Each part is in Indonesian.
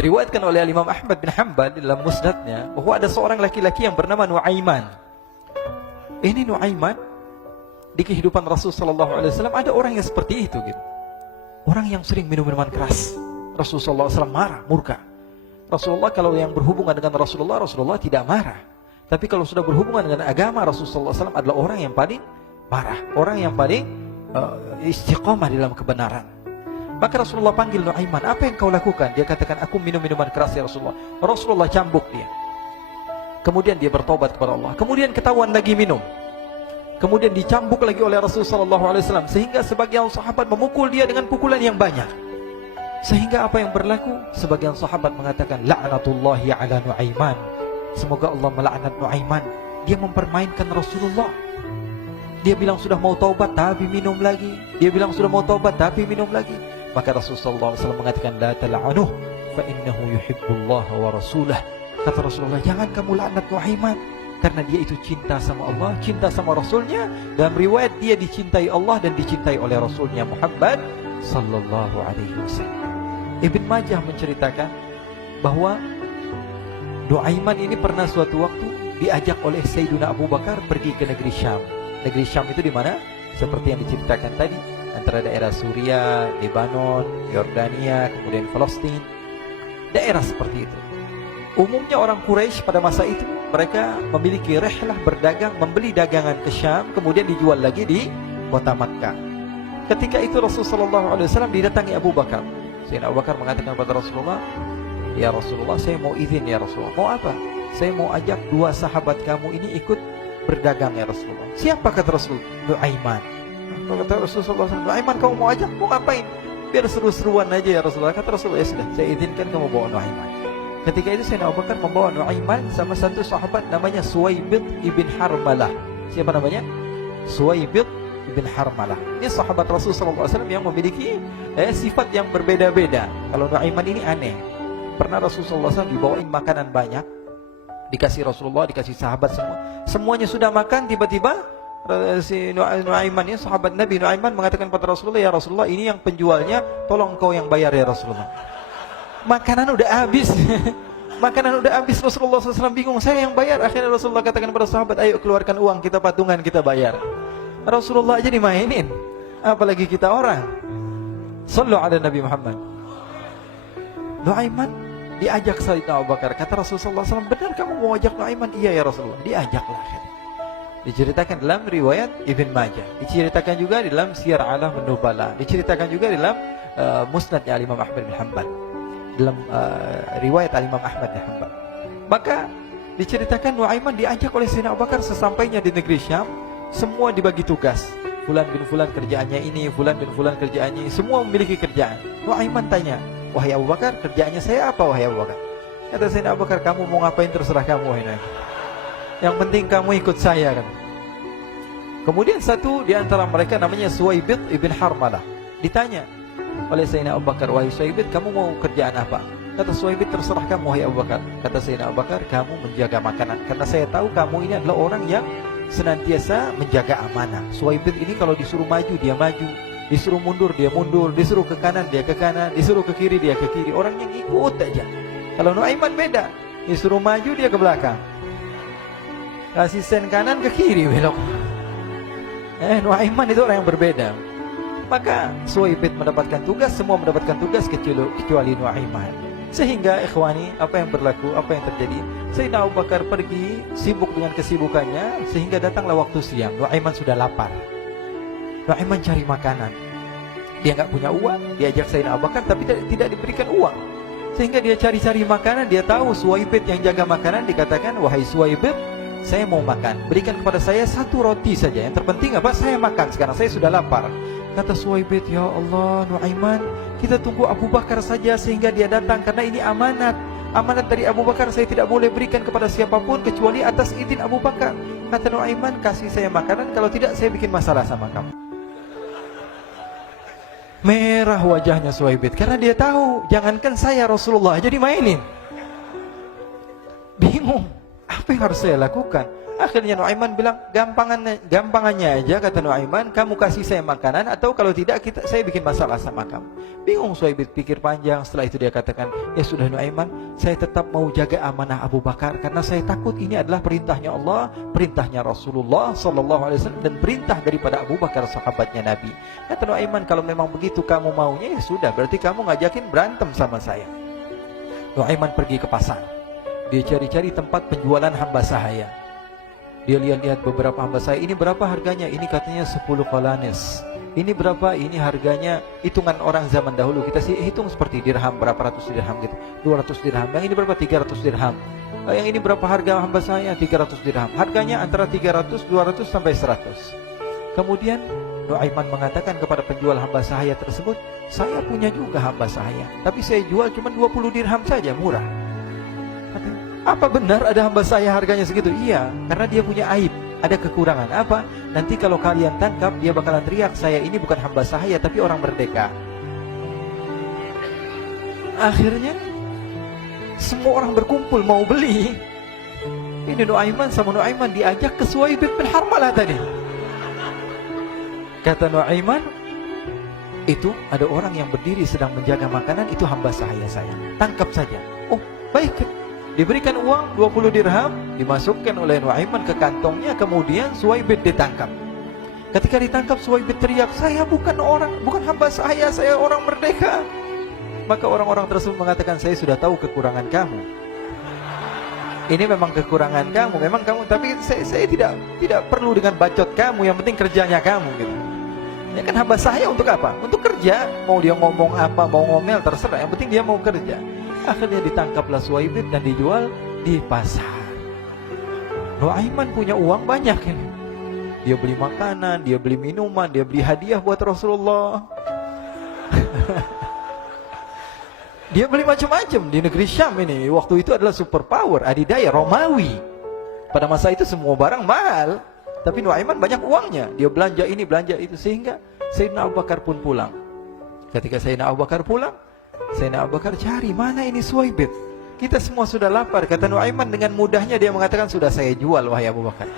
Diriwayatkan oleh Imam Ahmad bin Hanbal dalam musnadnya bahwa ada seorang laki-laki yang bernama Nuaiman. Ini Nuaiman, di kehidupan Rasulullah SAW ada orang yang seperti itu gitu. Orang yang sering minum minuman keras. Rasulullah SAW marah, murka. Rasulullah kalau yang berhubungan dengan Rasulullah tidak marah. Tapi kalau sudah berhubungan dengan agama, Rasulullah SAW adalah orang yang paling marah, orang yang paling istiqomah dalam kebenaran. Maka Rasulullah panggil Nuaiman, apa yang kau lakukan? Dia katakan, aku minum minuman keras ya Rasulullah. Rasulullah cambuk dia. Kemudian dia bertobat kepada Allah. Kemudian ketahuan lagi minum. Kemudian dicambuk lagi oleh Rasulullah SAW, sehingga sebagian sahabat memukul dia dengan pukulan yang banyak. Sehingga apa yang berlaku? Sebagian sahabat mengatakan, la'natullahi ala Nuaiman. Semoga Allah melaknat Nuaiman. Dia mempermainkan Rasulullah. Dia bilang sudah mau taubat tapi minum lagi. Dia bilang sudah mau taubat tapi minum lagi. Maka Rasulullah SAW mengatakan, la tal'anuh fa innahu yuhibbullah wa rasulah. Kata Rasulullah, jangan kamu laknat Nuaiman, karena dia itu cinta sama Allah, cinta sama Rasulnya. Dalam riwayat dia dicintai Allah dan dicintai oleh Rasulnya Muhammad sallallahu alaihi wasallam. Ibn Majah menceritakan bahwa Nuaiman ini pernah suatu waktu diajak oleh Sayyidina Abu Bakar pergi ke negeri Syam. Negeri Syam itu di mana? Seperti yang diceritakan tadi, antara daerah Suriah, Lebanon, Yordania, kemudian Palestina. Daerah seperti itu. Umumnya orang Quraisy pada masa itu mereka memiliki rihlah berdagang, membeli dagangan ke Syam, kemudian dijual lagi di kota Makkah. Ketika itu Rasulullah SAW didatangi Abu Bakar. Sayyidina Abu Bakar mengatakan kepada Rasulullah, ya Rasulullah, saya mau izin ya Rasulullah. Mau apa? Saya mau ajak dua sahabat kamu ini ikut berdagang ya Rasulullah. Siapa kata Rasulullah? Nuaiman. Kata Rasulullah SAW, Nuaiman kamu mau ajak? Mau ngapain? Biar seru-seruan aja ya Rasulullah. Kata Rasulullah, ya sudah, saya izinkan kamu bawa Nuaiman. Ketika itu Sayyidina Abu Bakar membawa Nuaiman sama satu sahabat namanya Suwaibid ibn Harmalah. Siapa namanya? Suwaibid ibn Harmalah. Ini sahabat Rasulullah SAW yang memiliki sifat yang berbeda-beda. Kalau Nuaiman ini aneh. Pernah Rasulullah SAW dibawain makanan banyak, dikasih Rasulullah, dikasih sahabat semua. Semuanya sudah makan, tiba-tiba si Nuaiman ini, sahabat Nabi Nuaiman mengatakan kepada Rasulullah, ya Rasulullah, ini yang penjualnya, tolong kau yang bayar ya Rasulullah. Makanan udah habis. Makanan udah habis. Rasulullah SAW bingung, saya yang bayar. Akhirnya Rasulullah katakan kepada sahabat, ayo keluarkan uang, kita patungan, kita bayar. Rasulullah aja dimainin, apalagi kita orang. Sallu ala Nabi Muhammad. Nuaiman diajak Sayyidina Abu Bakar. Kata Rasulullah SAW, benar kamu mau ajak Nuaiman? Iya ya Rasulullah. Diajaklah. Diceritakan dalam riwayat Ibn Majah, diceritakan juga dalam Siyar A'lam An-Nubala, diceritakan juga dalam Musnadnya Imam Ahmad bin Hanbal, dalam riwayat Imam Ahmad bin Hanbal. Maka diceritakan Nuaiman diajak oleh Sayyidina Abu Bakar. Sesampainya di negeri Syam, semua dibagi tugas. Fulan bin Fulan kerjaannya ini, Fulan bin Fulan kerjaannya ini, semua memiliki kerjaan. Nuaiman tanya, wahai Abu Bakar, kerjaannya saya apa wahai Abu Bakar? Kata Sayyidina Abu Bakar, kamu mau ngapain terserah kamu wahai Nuaiman. Yang penting kamu ikut saya kan. Kemudian satu di antara mereka namanya Suwaibid ibn Harmalah. Ditanya oleh Sayyidina Abu Bakar, wahai Suwaibid, kamu mau kerjaan apa? Kata Suwaibid, terserah kamu wahai Abu Bakar. Kata Sayyidina Abu Bakar, kamu menjaga makanan, karena saya tahu kamu ini adalah orang yang senantiasa menjaga amanah. Suwaibid ini kalau disuruh maju dia maju, disuruh mundur dia mundur, disuruh ke kanan dia ke kanan, disuruh ke kiri dia ke kiri. Orang yang ikut aja. Kalau Nuaiman beda, disuruh maju dia ke belakang, kasih sen kanan ke kiri belok. Nuaiman itu orang yang berbeda. Maka Suwaibid mendapatkan tugas, semua mendapatkan tugas kecuali Nuaiman. Sehingga ikhwani, apa yang berlaku, apa yang terjadi? Sayyidina Abu Bakar pergi sibuk dengan kesibukannya, sehingga datanglah waktu siang. Nuaiman sudah lapar. Nuaiman cari makanan. Dia nggak punya uang, diajak Sayyidina Abu Bakar tapi tidak diberikan uang. Sehingga dia cari-cari makanan. Dia tahu Suwaibid yang jaga makanan. Dikatakan, wahai Suwaibid, saya mau makan, berikan kepada saya satu roti saja. Yang terpenting apa? Saya makan sekarang, saya sudah lapar. Kata Suwaibid, ya Allah Nuaiman, kita tunggu Abu Bakar saja sehingga dia datang, karena ini amanat. Amanat dari Abu Bakar, saya tidak boleh berikan kepada siapapun kecuali atas izin Abu Bakar. Kata Nuaiman, kasih saya makanan, kalau tidak saya bikin masalah sama kamu. Merah wajahnya Suwaibid, karena dia tahu, jangankan saya, Rasulullah aja dimainin. Bingung, apa yang harus saya lakukan? Akhirnya Nuaiman bilang, gampangannya aja, kata Nuaiman, kamu kasih saya makanan, atau kalau tidak saya bikin masalah sama kamu. Bingung Suhaib pikir panjang. Setelah itu dia katakan, ya sudah Nuaiman, saya tetap mau jaga amanah Abu Bakar, karena saya takut ini adalah perintahnya Allah, perintahnya Rasulullah SAW, dan perintah daripada Abu Bakar sahabatnya Nabi. Kata Nuaiman, kalau memang begitu kamu maunya, ya sudah, berarti kamu ngajakin berantem sama saya. Nuaiman pergi ke pasar. Dia cari-cari tempat penjualan hamba sahaya. Dia lihat-lihat beberapa hamba sahaya. Ini berapa harganya? Ini katanya 10 qalanis. Ini berapa? Ini harganya, hitungan orang zaman dahulu, kita sih hitung seperti dirham, berapa ratus dirham gitu, 200 dirham. Yang ini berapa? 300 dirham. Yang ini berapa harga hamba sahaya? 300 dirham. Harganya antara 300, 200 sampai 100. Kemudian Nuaiman mengatakan kepada penjual hamba sahaya tersebut, saya punya juga hamba sahaya, tapi saya jual cuma 20 dirham saja, murah. Katanya, apa benar ada hamba saya harganya segitu? Iya, karena dia punya aib, ada kekurangan. Apa? Nanti kalau kalian tangkap, dia bakalan teriak, saya ini bukan hamba sahaya, tapi orang merdeka. Akhirnya semua orang berkumpul mau beli. Ini Nuaiman sama Nuaiman diajak ke Suhaib bin Harmalah tadi. Kata Nuaiman, itu ada orang yang berdiri sedang menjaga makanan, itu hamba sahaya saya, tangkap saja. Oh baik. Diberikan uang 20 dirham, dimasukkan oleh Nuaiman ke kantongnya, kemudian Suhaib ditangkap. Ketika ditangkap, Suhaib teriak, saya bukan hamba saya orang merdeka. Maka orang-orang tersebut mengatakan, saya sudah tahu kekurangan kamu. Ini memang kekurangan kamu, memang kamu, tapi saya tidak perlu dengan bacot kamu, yang penting kerjanya kamu gitu. Ya kan hamba saya untuk apa? Untuk kerja. Mau dia ngomong apa, mau ngomel, terserah, yang penting dia mau kerja. Akhirnya ditangkaplah Suhaib dan dijual di pasar. Nuaiman punya uang banyak ini. Dia beli makanan, dia beli minuman, dia beli hadiah buat Rasulullah. Dia beli macam-macam di negeri Syam ini. Waktu itu adalah superpower, adidaya Romawi. Pada masa itu semua barang mahal, tapi Nuaiman banyak uangnya. Dia belanja ini, belanja itu, sehingga Sayyidina Abu Bakar pun pulang. Ketika Sayyidina Abu Bakar pulang, Sayyidina Abu Bakar cari, mana ini Suhaib? Kita semua sudah lapar. Kata Nuaiman dengan mudahnya dia mengatakan, sudah saya jual wahai Abu Bakar.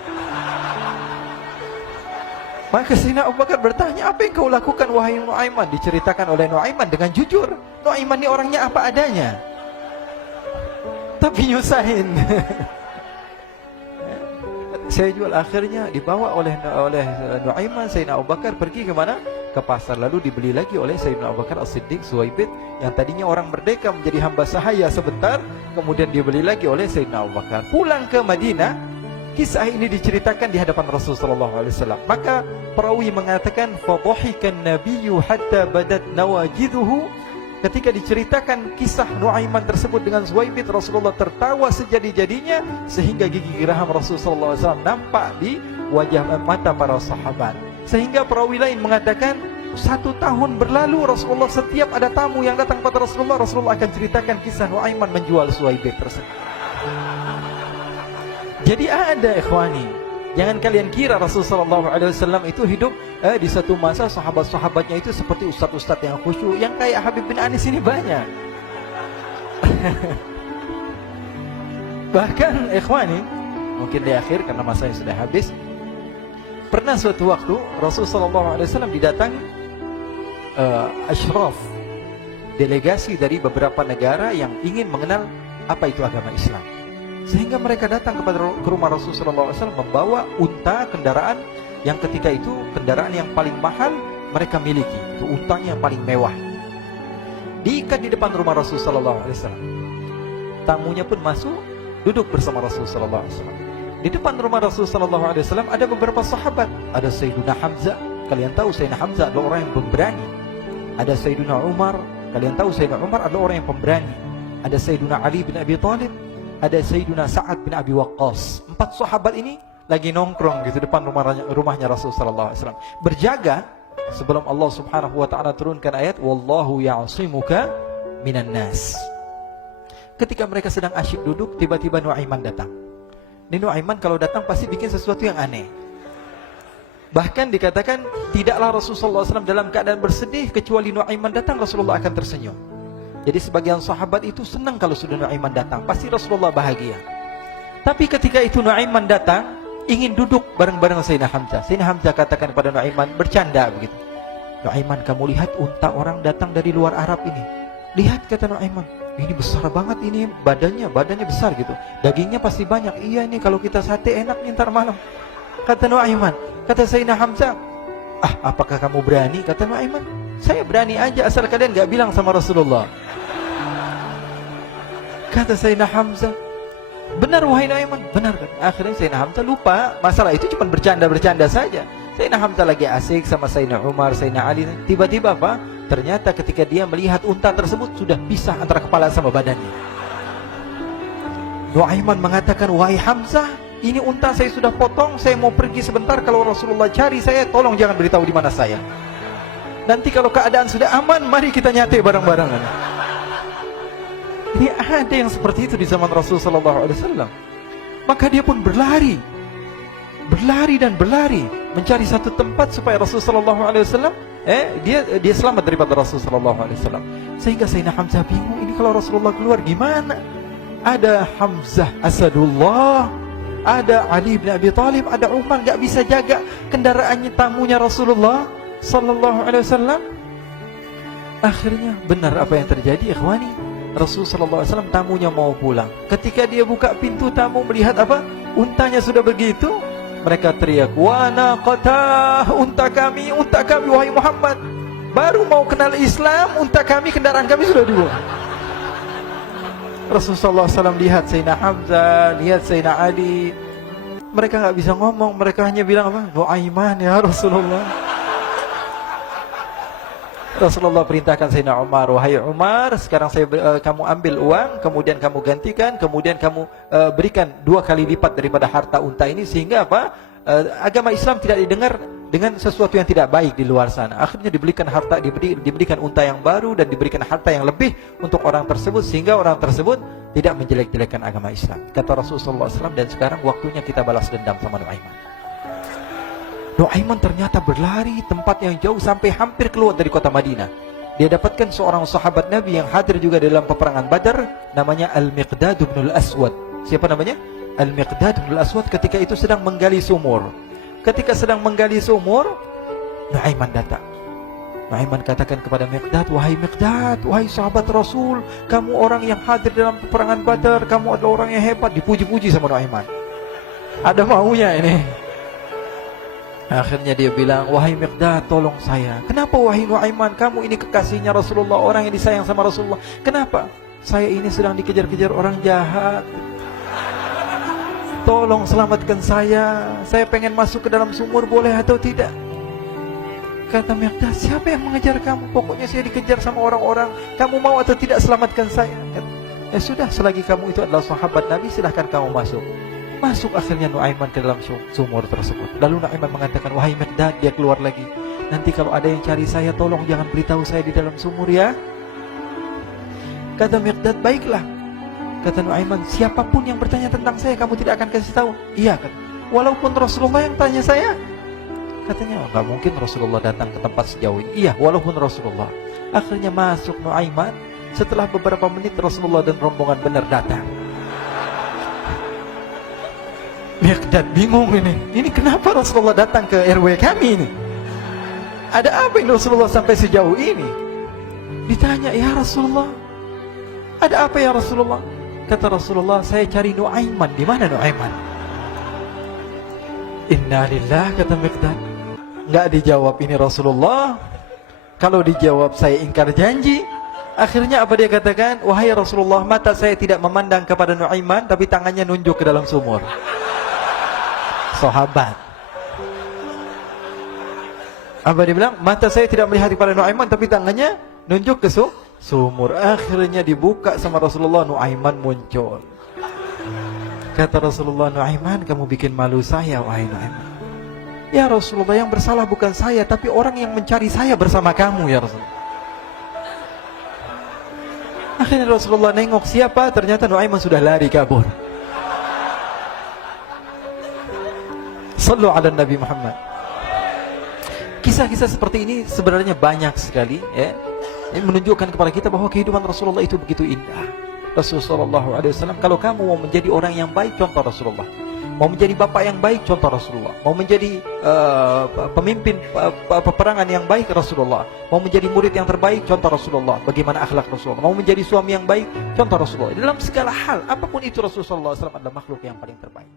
Maka Sayyidina Abu Bakar bertanya, apa yang kau lakukan wahai Nuaiman? Diceritakan oleh Nuaiman dengan jujur. Nuaiman ini orangnya apa adanya, tapi nyusahin. Saya jual. Akhirnya dibawa oleh Nuaiman, Sayyidina Abu Bakar pergi ke mana? Ke pasar. Lalu dibeli lagi oleh Sayyidina Abu Bakar As-Siddiq Suhaib, yang tadinya orang merdeka menjadi hamba sahaya sebentar, kemudian dibeli lagi oleh Sayyidina Abu Bakar. Pulang ke Madinah, kisah ini diceritakan di hadapan Rasulullah SAW. Maka perawi mengatakan, fadhahikan nabiyyu hatta badat nawajiduhu. Ketika diceritakan kisah Nuaiman tersebut dengan Suhaib, Rasulullah tertawa sejadi-jadinya, sehingga gigi geraham Rasulullah SAW nampak di wajah mata para sahabat. Sehingga perawi lain mengatakan, 1 tahun berlalu Rasulullah, setiap ada tamu yang datang pada Rasulullah, Rasulullah akan ceritakan kisah Nuaiman menjual Suhaib tersebut. Jadi ada ikhwani, jangan kalian kira Rasulullah SAW itu hidup di satu masa sahabat-sahabatnya itu seperti ustaz-ustaz yang khusyuk, yang kayak Habib bin Anis ini banyak. Bahkan ikhwani, mungkin di akhir karena masanya sudah habis, pernah suatu waktu Rasulullah SAW didatangi asyraf, delegasi dari beberapa negara yang ingin mengenal apa itu agama Islam. Sehingga mereka datang ke rumah Rasulullah SAW membawa unta, kendaraan yang ketika itu kendaraan yang paling mahal mereka miliki. Itu untanya yang paling mewah. Diikat di depan rumah Rasulullah SAW. Tamunya pun masuk, duduk bersama Rasulullah SAW. Di depan rumah Rasulullah SAW ada beberapa sahabat. Ada Sayyiduna Hamzah. Kalian tahu Sayyidina Hamzah adalah orang yang pemberani. Ada Sayyiduna Umar. Kalian tahu Sayyidina Umar adalah orang yang pemberani. Ada Sayyiduna Ali bin Abi Thalib. Ada Sayyiduna Sa'ad bin Abi Waqqas. 4 sahabat ini lagi nongkrong gitu depan rumahnya Rasulullah SAW, berjaga sebelum Allah Subhanahu wa taala turunkan ayat wallahu ya'simuka minan nas. Ketika mereka sedang asyik duduk, tiba-tiba Nuaiman datang. Ini Nuaiman kalau datang pasti bikin sesuatu yang aneh. Bahkan dikatakan tidaklah Rasulullah SAW dalam keadaan bersedih, kecuali Nuaiman datang Rasulullah akan tersenyum. Jadi sebagian sahabat itu senang kalau sudah Nuaiman datang, pasti Rasulullah bahagia. Tapi ketika itu Nuaiman datang, ingin duduk bareng-bareng Sayyidina Hamzah. Sayyidina Hamzah katakan kepada Nuaiman, bercanda begitu. Nuaiman, kamu lihat unta orang datang dari luar Arab ini. Lihat, kata Nuaiman, ini besar banget ini, badannya besar gitu. Dagingnya pasti banyak. Iya nih, kalau kita sate enak nih ntar malam. Kata Nuaiman. Kata Sayyidina Hamzah, apakah kamu berani? Kata Nuaiman, saya berani aja asal kalian gak bilang sama Rasulullah. Kata Sayyidina Hamzah, benar wahai Nuaiman, benar kan? Akhirnya Sayyidina Hamzah lupa masalah itu, cuma bercanda-bercanda saja. Sayyidina Hamzah lagi asik sama Sayyidina Umar, Sayyidina Ali. Tiba-tiba apa? Ternyata ketika dia melihat unta tersebut sudah pisah antara kepala sama badannya. Nuaiman mengatakan, wahai Hamzah, ini unta saya sudah potong, saya mau pergi sebentar. Kalau Rasulullah cari saya, tolong jangan beritahu di mana saya. Nanti kalau keadaan sudah aman, mari kita nyate bareng-barengan. Ini ada yang seperti itu di zaman Rasulullah SAW. Maka dia pun berlari dan berlari mencari satu tempat supaya Rasulullah SAW dia selamat daripada Rasulullah SAW. Sehingga Sayyidina Hamzah bingung, ini kalau Rasulullah keluar gimana? Ada Hamzah Asadullah, ada Ali bin Abi Thalib, ada Umar, gak bisa jaga kendaraannya, tamunya Rasulullah SAW. Akhirnya benar apa yang terjadi, ikhwani. Rasulullah SAW tamunya mau pulang. Ketika dia buka pintu tamu melihat apa? Untanya sudah begitu. Mereka teriak, wa naqatah, unta kami wahai Muhammad. Baru mau kenal Islam, unta kami, kendaraan kami sudah dibuang. Rasulullah SAW lihat Sayyidina Hamzah, lihat Sayyidina Ali. Mereka gak bisa ngomong, mereka hanya bilang apa? Nuaiman ya Rasulullah. Rasulullah perintahkan Sayyidina Umar, wahai Umar, sekarang kamu ambil uang, kemudian kamu gantikan, kemudian kamu berikan 2 kali lipat daripada harta unta ini, sehingga apa? Agama Islam tidak didengar dengan sesuatu yang tidak baik di luar sana. Akhirnya diberikan harta, diberikan unta yang baru dan diberikan harta yang lebih untuk orang tersebut, sehingga orang tersebut tidak menjelek-jelekan agama Islam. Kata Rasulullah SAW, dan sekarang waktunya kita balas dendam sama Nuaiman. Nuaiman ternyata berlari tempat yang jauh sampai hampir keluar dari kota Madinah. Dia dapatkan seorang sahabat Nabi yang hadir juga dalam peperangan Badar, namanya Al-Miqdad bin Al-Aswad. Siapa namanya? Al-Miqdad bin Al-Aswad ketika itu sedang menggali sumur. Ketika sedang menggali sumur, Nuaiman datang. Nuaiman katakan kepada Miqdad, wahai Miqdad, wahai sahabat Rasul, kamu orang yang hadir dalam peperangan Badar, kamu adalah orang yang hebat. Dipuji-puji sama Nuaiman. Ada maunya ini. Akhirnya dia bilang, wahai Miqdad, tolong saya. Kenapa wahai Nuaiman, kamu ini kekasihnya Rasulullah, orang yang disayang sama Rasulullah. Kenapa? Saya ini sedang dikejar-kejar orang jahat. Tolong selamatkan saya. Saya pengen masuk ke dalam sumur, boleh atau tidak? Kata Miqdad, siapa yang mengejar kamu? Pokoknya saya dikejar sama orang-orang. Kamu mau atau tidak selamatkan saya? Ya sudah, selagi kamu itu adalah sahabat Nabi, silahkan kamu masuk. Masuk akhirnya Nuaiman ke dalam sumur tersebut. Lalu Nuaiman mengatakan, wahai Miqdad, dia keluar lagi. Nanti kalau ada yang cari saya, tolong jangan beritahu saya di dalam sumur ya. Kata Miqdad, baiklah. Kata Nuaiman, siapapun yang bertanya tentang saya, kamu tidak akan kasih tahu. Iya kan? Walaupun Rasulullah yang tanya saya. Katanya, nggak mungkin Rasulullah datang ke tempat sejauh ini. Iya, walaupun Rasulullah. Akhirnya masuk Nuaiman. Setelah beberapa menit Rasulullah dan rombongan benar datang. Miqdad bingung ini. Ini kenapa Rasulullah datang ke RW kami ini? Ada apa yang Rasulullah sampai sejauh ini? Ditanya, ya Rasulullah, ada apa ya Rasulullah? Kata Rasulullah, saya cari Nuaiman. Di mana Nuaiman? Innalillah, kata Miqdad. Nggak dijawab ini Rasulullah. Kalau dijawab saya ingkar janji. Akhirnya apa dia katakan? Wahai Rasulullah, mata saya tidak memandang kepada Nuaiman, tapi tangannya nunjuk ke dalam sumur. Sahabat. Apa dia bilang? Mata saya tidak melihat kepada Nuaiman, tapi tangannya nunjuk ke sumur. Akhirnya dibuka sama Rasulullah, Nuaiman muncul. Kata Rasulullah, Nuaiman, kamu bikin malu saya, wahai Nuaiman. Ya Rasulullah, yang bersalah bukan saya, tapi orang yang mencari saya bersama kamu ya Rasulullah. Akhirnya Rasulullah nengok siapa, ternyata Nuaiman sudah lari kabur. Sallu ala Nabi Muhammad. Kisah-kisah seperti ini sebenarnya banyak sekali ya. Ini menunjukkan kepada kita bahwa kehidupan Rasulullah itu begitu indah. Rasulullah SAW, kalau kamu mau menjadi orang yang baik, contoh Rasulullah. Mau menjadi bapak yang baik, contoh Rasulullah. Mau menjadi pemimpin peperangan yang baik, Rasulullah. Mau menjadi murid yang terbaik, contoh Rasulullah. Bagaimana akhlak Rasulullah. Mau menjadi suami yang baik, contoh Rasulullah. Dalam segala hal, apapun itu Rasulullah SAW adalah makhluk yang paling terbaik.